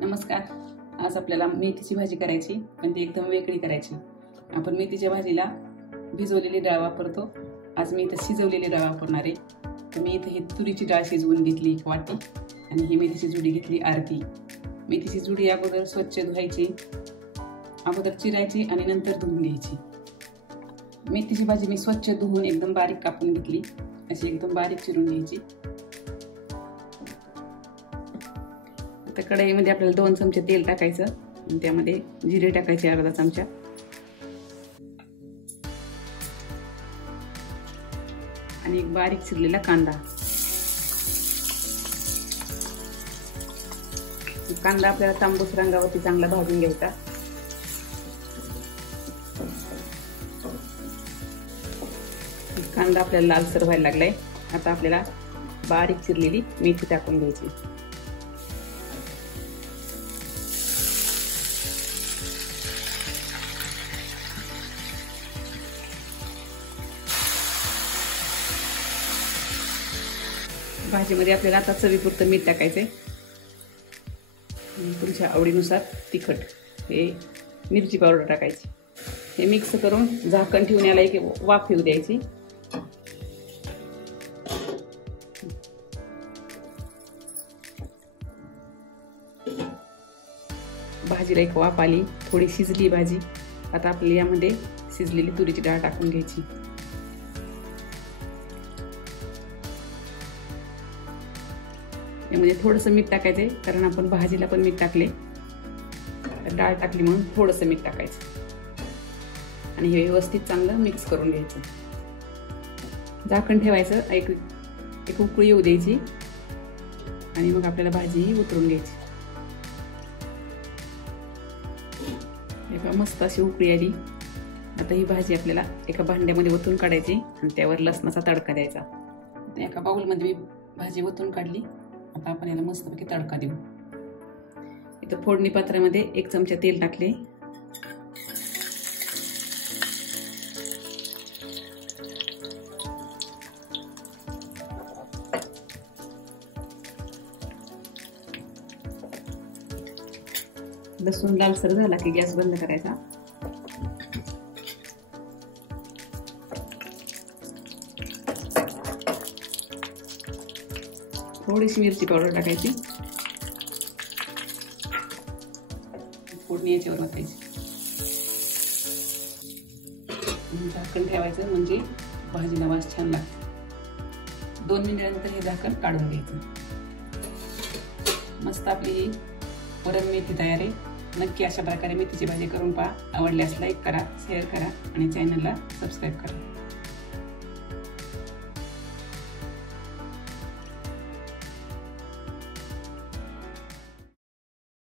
नमस्कार. आज आपल्याला मेथीची भाजी करायची, पण ती एकदम वेगळी करायची. आपण मेथीच्या भाजीला भिजवलेली डाळ वापरतो. आज मी इथं शिजवलेली डाळ वापरणार आहे. तर मी इथे ही तुरीची डाळ शिजवून घेतली एक वाटी आणि ही मेथीची जुडी घेतली अर्धी. मेथीची जुडी अगोदर स्वच्छ धुवायची, अगोदर चिरायची आणि नंतर धुवून घ्यायची. मेथीची भाजी मी स्वच्छ धुवून एकदम बारीक कापून घेतली. अशी एकदम बारीक चिरून घ्यायची. आता कढईमध्ये आपल्याला 2 चमचे तेल टाकायचं आणि त्यामध्ये जिरे टाकायचे अर्धा चमचा. आणि एक बारीक चिरलेला कांदा. कांदा आपल्याला तांबूस रंगावरती चांगला भाजून घ्यायचा. कांदा आपल्याला लालसर व्हायला लागलाय. आता आपल्याला बारीक चिरलेली मेथी टाकून घ्यायची. भाजीमध्ये आपल्याला आता चवीपुरतं मीठ टाकायचंय. तुमच्या आवडीनुसार तिखट, हे मिरची पावडर टाकायची. हे मिक्स करून झाकण ठेवून याला एक वाफ येऊ द्यायची. भाजीला एक वाफ आली, थोडी शिजली भाजी. आता आपल्याला यामध्ये शिजलेली तुरीची डाळ टाकून घ्यायची. यामध्ये थोडंसं मीठ टाकायचंय, कारण आपण भाजीला पण मीठ टाकले, डाळ टाकली म्हणून थोडंसं मीठ टाकायचं आणि हे व्यवस्थित चांगलं मिक्स करून घ्यायचं. झाकण ठेवायचं, एक उकळी येऊ द्यायची आणि मग आपल्याला भाजी उतरून घ्यायची. मस्त अशी उकळी आली. आता ही भाजी आपल्याला एका भांड्यामध्ये ओतून काढायची आणि त्यावर लसणाचा तडका द्यायचा. एका बाउलमध्ये मी भाजी ओतून काढली. आता आपण याला मस्तपैकी तडका देऊ. इथं फोडणी पात्रामध्ये 1 चमचा तेल टाकले. लसूण लालसर झाला की गॅस बंद करायचा. थोडीशी मिरची पावडर टाकायची. फोडणी याच्यावर वाटायची. झाकण ठेवायचं, म्हणजे भाजीला वास छान लागतो. 2 मिनिटानंतर हे झाकण काढून घ्यायचं. मस्त आपली वरण मेथी तयार आहे. नक्की अशा प्रकारे मेथीची भाजी करून पहा. आवडल्यास लाईक करा, शेअर करा आणि चॅनलला सबस्क्राईब करा.